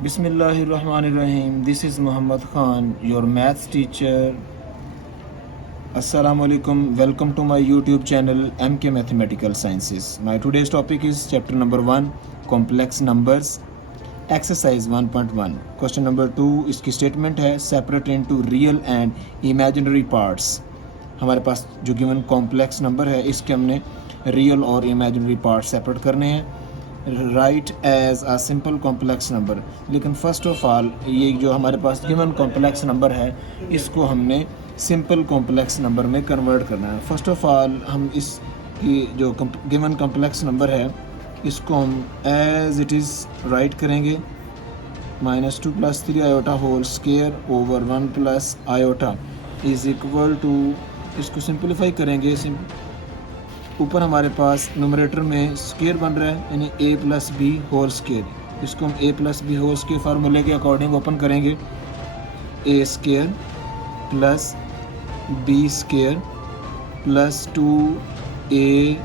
Bismillahirrahmanirrahim. This is Muhammad Khan, your maths teacher. Assalamu alaikum. Welcome to my YouTube channel MK Mathematical Sciences. My today's topic is chapter number 1, complex numbers, exercise 1.1. Question number 2, इसकी statement है separate into real and imaginary parts. हमारे पास जो given complex number है इसके हमने real और imaginary parts separate करने हैं. Right as a simple complex number. लेकिन फ़र्स्ट ऑफ ऑल ये जो हमारे पास गिवन कॉम्प्लेक्स नंबर है इसको हमने सिंपल कॉम्प्लेक्स नंबर में कन्वर्ट करना है. फर्स्ट ऑफ ऑल हम इसकी जो गिवन कॉम्प्लेक्स नंबर है इसको हम एज इट इज़ राइट करेंगे. -2 + 3 iota whole square over 1 + iota is equal to, इसको सिंप्लीफाई करेंगे. ऊपर हमारे पास न्यूमरेटर में स्क्वायर बन रहा है यानी a + b होल स्क्वायर. इसको हम a + b होल स्क्वायर फार्मूले के अकॉर्डिंग ओपन करेंगे. a square plus b square plus 2a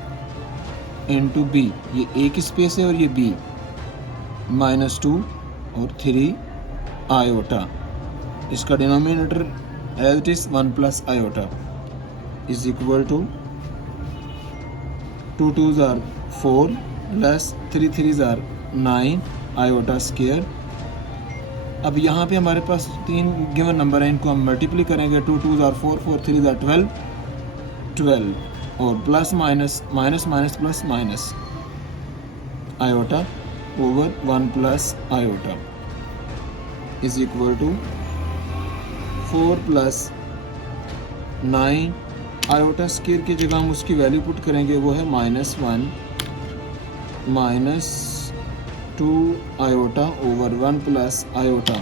into b, ये a की स्पेस है और ये b, -2 और 3 आयोटा. इसका denominator as it is 1 + iota is equal to 2 2s are 4 plus 3 3s are 9 iota square. अब यहाँ पे हमारे पास 3 गिवन नंबर हैं, इनको हम मल्टीप्लाई करेंगे. 2 2s are 4 4 3s are 12 और plus minus minus minus plus minus iota over 1 + iota is equal to 4 + 9 iota square की जगह हम उसकी वैल्यू पुट करेंगे, वो है -1 -2 आयोटा ओवर 1 + आयोटा.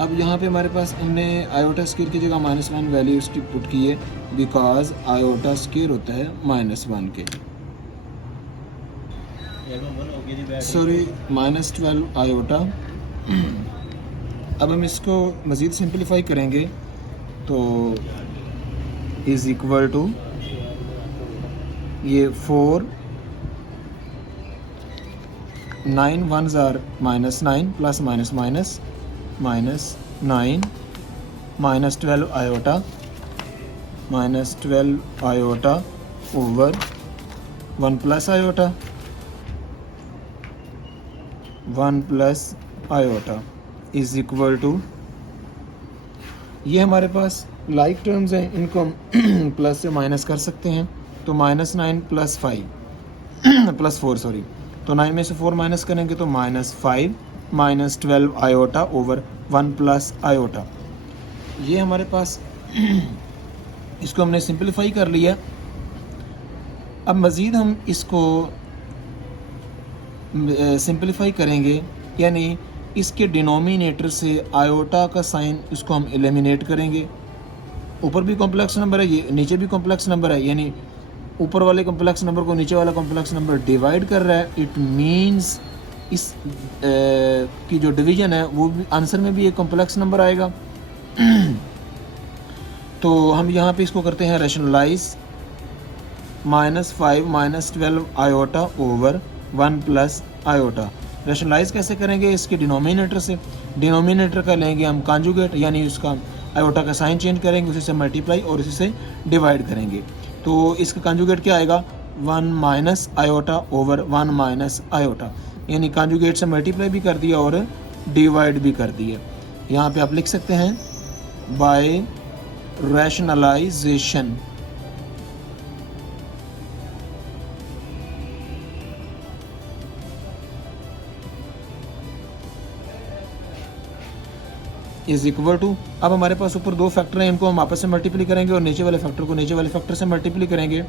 अब यहाँ पे हमारे पास हमने आयोटा स्क्वायर की जगह -1 वैल्यू उसकी पुट की है बिकॉज आयोटा स्क्वायर होता है -1 के, सॉरी -12 आयोटा. अब हम इसको मज़ीद सिंप्लीफाई करेंगे तो इज़ इक्वल टू ये 4 9 1s are -9 plus minus minus -9 -12 iota over 1 + iota 1 + iota is equal to, ये हमारे पास लाइक टर्म्स हैं, इनको हम प्लस से माइनस कर सकते हैं. तो -9 + 5 + 4 सॉरी, तो 9 में से 4 माइनस करेंगे तो -5 -12 आयोटा ओवर 1 + आयोटा. ये हमारे पास इसको हमने सिंप्लीफाई कर लिया. अब मज़ीद हम इसको सिंप्लीफाई करेंगे यानी इसके डिनोमिनेटर से आयोटा का साइन इसको हम एलिमिनेट करेंगे. ऊपर भी कॉम्प्लेक्स नंबर है, ये नीचे भी कॉम्प्लेक्स नंबर है, यानी ऊपर वाले कॉम्प्लेक्स नंबर को नीचे वाला कॉम्प्लेक्स नंबर डिवाइड कर रहा है. इट मींस इस की जो डिवीजन है वो भी आंसर में भी एक कॉम्प्लेक्स नंबर आएगा. तो हम यहाँ पे इसको करते हैं rationalise. -5 -12 iota over 1 + iota. Rationalise कैसे करेंगे? इसके डिनोमिनेटर से, डिनोमिनेटर का लेंगे हम कॉन्जुगेट यानी उसका आयोटा का साइन चेंज करेंगे, उसी से मल्टीप्लाई और उसी से डिवाइड करेंगे. तो इसका कॉन्जुगेट क्या आएगा? 1 - आयोटा ओवर 1 - आयोटा, यानी कॉन्जुगेट से मल्टीप्लाई भी कर दिया और डिवाइड भी कर दिया. यहाँ पे आप लिख सकते हैं by rationalisation. Is equal to, अब हमारे पास ऊपर 2 फैक्टर हैं, इनको हम आपस से मल्टीप्लाई करेंगे और नीचे वाले फैक्टर को नीचे वाले फैक्टर से मल्टीप्लाई करेंगे.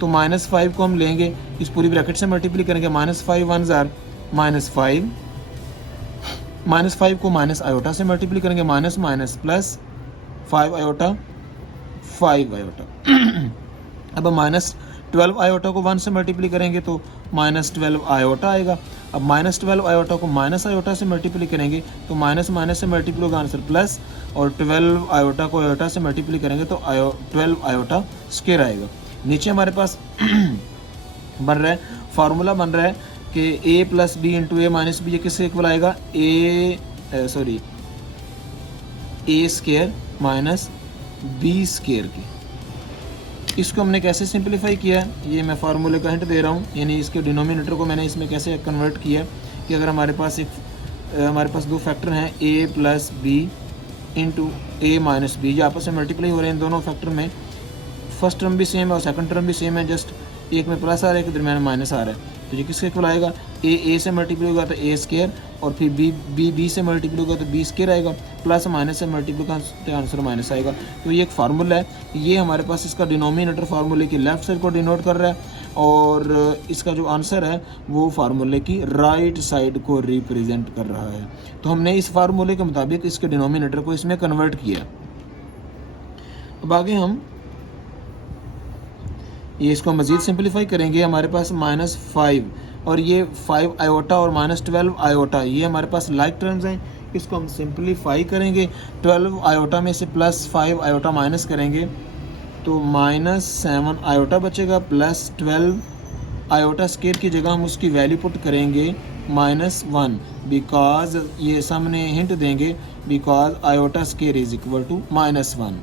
तो -5 को हम लेंगे, इस पूरी ब्रैकेट से मल्टीप्लाई करेंगे. -5 1s are -5, -5 को माइनस आयोटा से मल्टीप्लाई करेंगे, minus minus plus 5 iota 5 iota. अब -12 आयोटा को 1 से मल्टीप्लाई करेंगे तो -12 आयोटा आएगा. अब -12 आयोटा को माइनस आयोटा से मल्टीप्लाई करेंगे तो माइनस माइनस से मल्टीप्लाई होगा आंसर प्लस, और 12 आयोटा को आयोटा से मल्टीप्लाई करेंगे तो 12 आयोटा स्क्वायर आएगा. नीचे हमारे पास बन रहा है, फार्मूला बन रहा है कि a + b × a - b, ये किससे इक्वल आएगा? a sorry a square minus b square की। इसको हमने कैसे सिंप्लीफाई किया, ये मैं फार्मूले का हिंट दे रहा हूँ, यानी इसके डिनोमिनेटर को मैंने इसमें कैसे कन्वर्ट किया कि अगर हमारे पास दो फैक्टर हैं a plus b into a minus b, ये आपस में मल्टीप्लाई हो रहे हैं इन दोनों फैक्टर में, फर्स्ट टर्म भी सेम है और सेकंड टर्म भी सेम है, जस्ट एक में प्लस आ रहा है, एक दरमियान माइनस आ रहा है, तो ये किसके इक्वल आएगा, ए से मल्टीप्लाई होगा तो ए स्केयर, और फिर बी से मल्टीप्लाई होगा तो बी स्केयर आएगा, प्लस माइनस से मल्टीप्लाई का तो आंसर माइनस आएगा। तो ये एक फार्मूला है, ये हमारे पास इसका डिनोमिनेटर फार्मूले की लेफ्ट साइड को डिनोट कर रहा है और इसका जो आंसर है वो फार्मूले की राइट साइड को रिप्रेजेंट कर रहा है। तो हमने इस फार्मूले के मुताबिक इसके डिनोमिनेटर को इसमें कन्वर्ट किया। अब आगे हम ये इसको मज़ीद सिंप्लीफाई करेंगे। हमारे पास -5 और ये 5 आयोटा और -12 आयोटा, ये हमारे पास लाइक टर्म्स हैं, इसको हम सिंप्लीफाई करेंगे। 12 आयोटा में से +5 आयोटा माइनस करेंगे तो -7 आयोटा बचेगा, +12 आयोटा स्केयर की जगह हम उसकी वैल्यू पुट करेंगे -1, बिकॉज ये सामने हिंट देंगे, because iota square is equal to -1।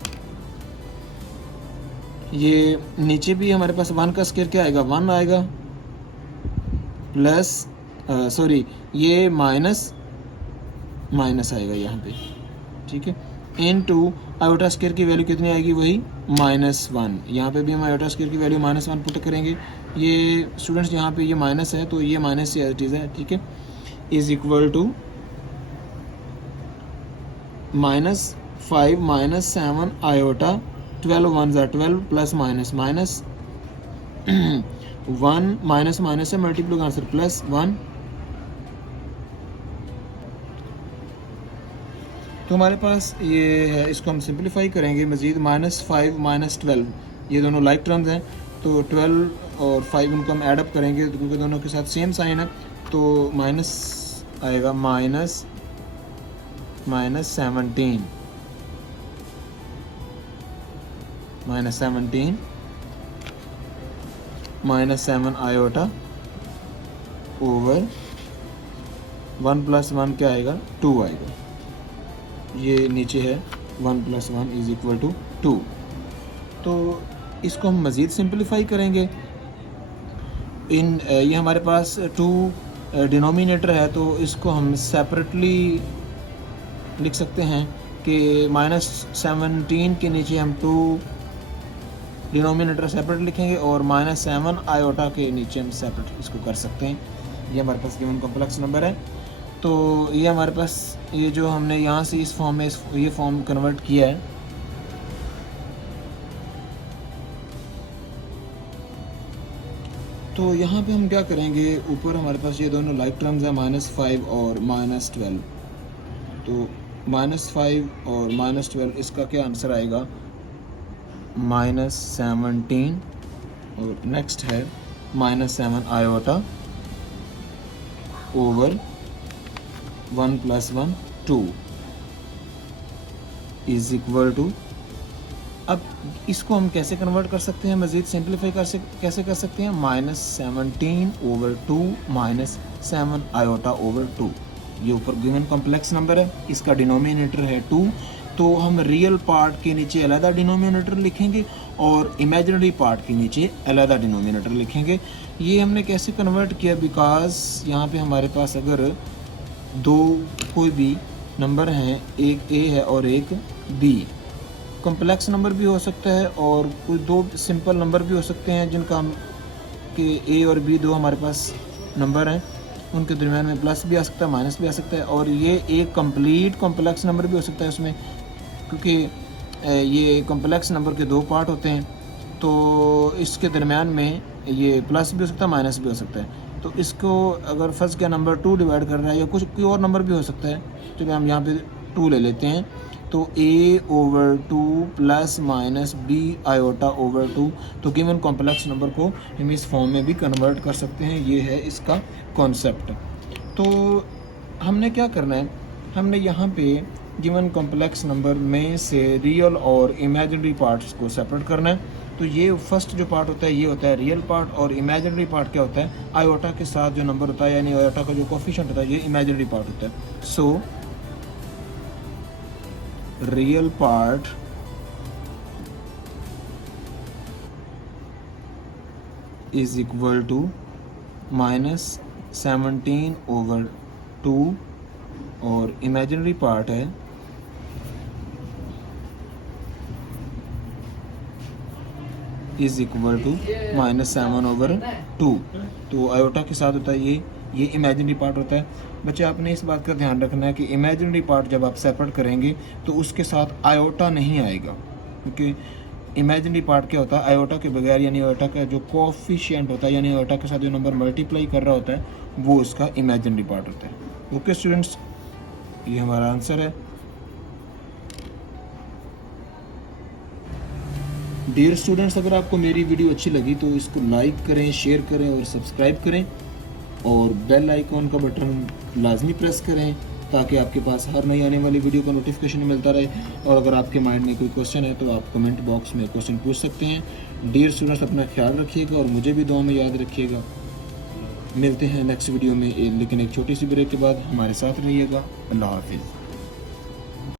ये नीचे भी हमारे पास 1 का स्केयर क्या आएगा, 1 आएगा, प्लस सॉरी ये माइनस आएगा यहाँ पे, ठीक है, इनटू आयोटा स्केयर की वैल्यू कितनी आएगी, वही -1। यहाँ पे भी हम आयोटा स्केयर की वैल्यू -1 पुट करेंगे। ये स्टूडेंट्स यहाँ पे ये माइनस है तो ये माइनस से एज इट इज़ है, ठीक है, इज इक्वल टू -5 -7 आयोटा, 12 1 12 प्लस माइनस 1 माइनस से मल्टीप्लाई का आंसर +1। तो हमारे पास ये है, इसको हम सिंप्लीफाई करेंगे मज़ीद। -5 -12 ये दोनों लाइक टर्म्स हैं, तो 12 और 5 उनको हम ऐड अप करेंगे क्योंकि दोनों के साथ सेम साइन है, तो माइनस आएगा -17 -7 आयोटा ओवर 1 + 1 क्या आएगा, 2 आएगा। ये नीचे है 1 + 1 इज इक्वल टू 2। तो इसको हम मज़ीद सिंप्लीफाई करेंगे। ये हमारे पास 2 डिनोमिनेटर है, तो इसको हम सेपरेटली लिख सकते हैं कि -17 के नीचे हम 2 डिनोमिनेटर सेपरेट लिखेंगे और -7 आयोटा के नीचे हम सेपरेट इसको कर सकते हैं। ये हमारे पास गिवन कॉम्प्लेक्स नंबर है। तो ये हमारे पास ये जो हमने यहाँ से इस फॉर्म में ये फॉर्म कन्वर्ट किया है, तो यहाँ पे हम क्या करेंगे, ऊपर हमारे पास ये दोनों लाइक टर्म्स है -5 और -12, तो -5 और -12 इसका क्या आंसर आएगा, -17 और नेक्स्ट है -7 iota over 1 + 1 2 is equal to. अब इसको हम कैसे कन्वर्ट कर सकते हैं, मज़ीद सिंप्लीफाई कैसे कर सकते हैं, -17 ओवर 2 -7 आयोटा ओवर 2। ये ऊपर गिवन कॉम्प्लेक्स नंबर है, इसका डिनोमिनेटर है 2, तो हम रियल पार्ट के नीचे अलग डिनोमिनेटर लिखेंगे और इमेजिनरी पार्ट के नीचे अलग डिनोमिनेटर लिखेंगे। ये हमने कैसे कन्वर्ट किया, बिकॉज यहाँ पे हमारे पास अगर दो कोई भी नंबर हैं, एक ए है और एक बी, कॉम्प्लेक्स नंबर भी हो सकता है और कोई दो सिंपल नंबर भी हो सकते हैं जिनका हम कि ए और बी दो हमारे पास नंबर हैं, उनके दरमियान में प्लस भी आ सकता है, माइनस भी आ सकता है, और ये एक कंप्लीट कॉम्प्लेक्स नंबर भी हो सकता है उसमें, क्योंकि ये कॉम्प्लेक्स नंबर के 2 पार्ट होते हैं, तो इसके दरमियान में ये प्लस भी हो सकता है, माइनस भी हो सकता है। तो इसको अगर फर्स्ट का नंबर 2 डिवाइड कर रहा है या कुछ कोई और नंबर भी हो सकता है, तो हम यहाँ पे 2 ले लेते हैं, तो a over 2 plus minus b iota over 2, तो गिवन कॉम्प्लेक्स नंबर को हम इस फॉर्म में भी कन्वर्ट कर सकते हैं। ये है इसका कॉन्सेप्ट। तो हमने क्या करना है, हमने यहाँ पे गिवन कॉम्प्लेक्स नंबर में से रियल और इमेजिनरी पार्ट्स को सेपरेट करना है। तो ये फर्स्ट जो पार्ट होता है ये होता है रियल पार्ट, और इमेजिनरी पार्ट क्या होता है, आयोटा के साथ जो नंबर होता है, यानी आयोटा का जो कोफिशिएंट होता है, ये इमेजिनरी पार्ट होता है। So real part is equal to -17/2 और इमेजिनरी पार्ट है इज इक्वल टू -7/2। तो आयोटा के साथ होता है ये इमेजिनरी पार्ट होता है। बच्चे आपने इस बात का ध्यान रखना है कि इमेजिनरी पार्ट जब आप सेपरेट करेंगे तो उसके साथ आयोटा नहीं आएगा, क्योंकि इमेजिनरी पार्ट क्या होता है, आयोटा के बगैर, यानी आयोटा का जो कोएफिशिएंट होता है, यानी आयोटा के साथ जो नंबर मल्टीप्लाई कर रहा होता है वो उसका इमेजिनरी पार्ट होता है। ओके स्टूडेंट्स, ये हमारा आंसर है। डियर स्टूडेंट्स, अगर आपको मेरी वीडियो अच्छी लगी तो इसको लाइक करें, शेयर करें और सब्सक्राइब करें, और बेल आइकॉन का बटन लाजमी प्रेस करें ताकि आपके पास हर नई आने वाली वीडियो का नोटिफिकेशन मिलता रहे। और अगर आपके माइंड में कोई क्वेश्चन है तो आप कमेंट बॉक्स में क्वेश्चन पूछ सकते हैं। डियर स्टूडेंट्स, अपना ख्याल रखिएगा और मुझे भी दुआ में याद रखिएगा। मिलते हैं नेक्स्ट वीडियो में, लेकिन एक छोटी सी ब्रेक के बाद। हमारे साथ रहिएगा। अल्लाह हाफिज़।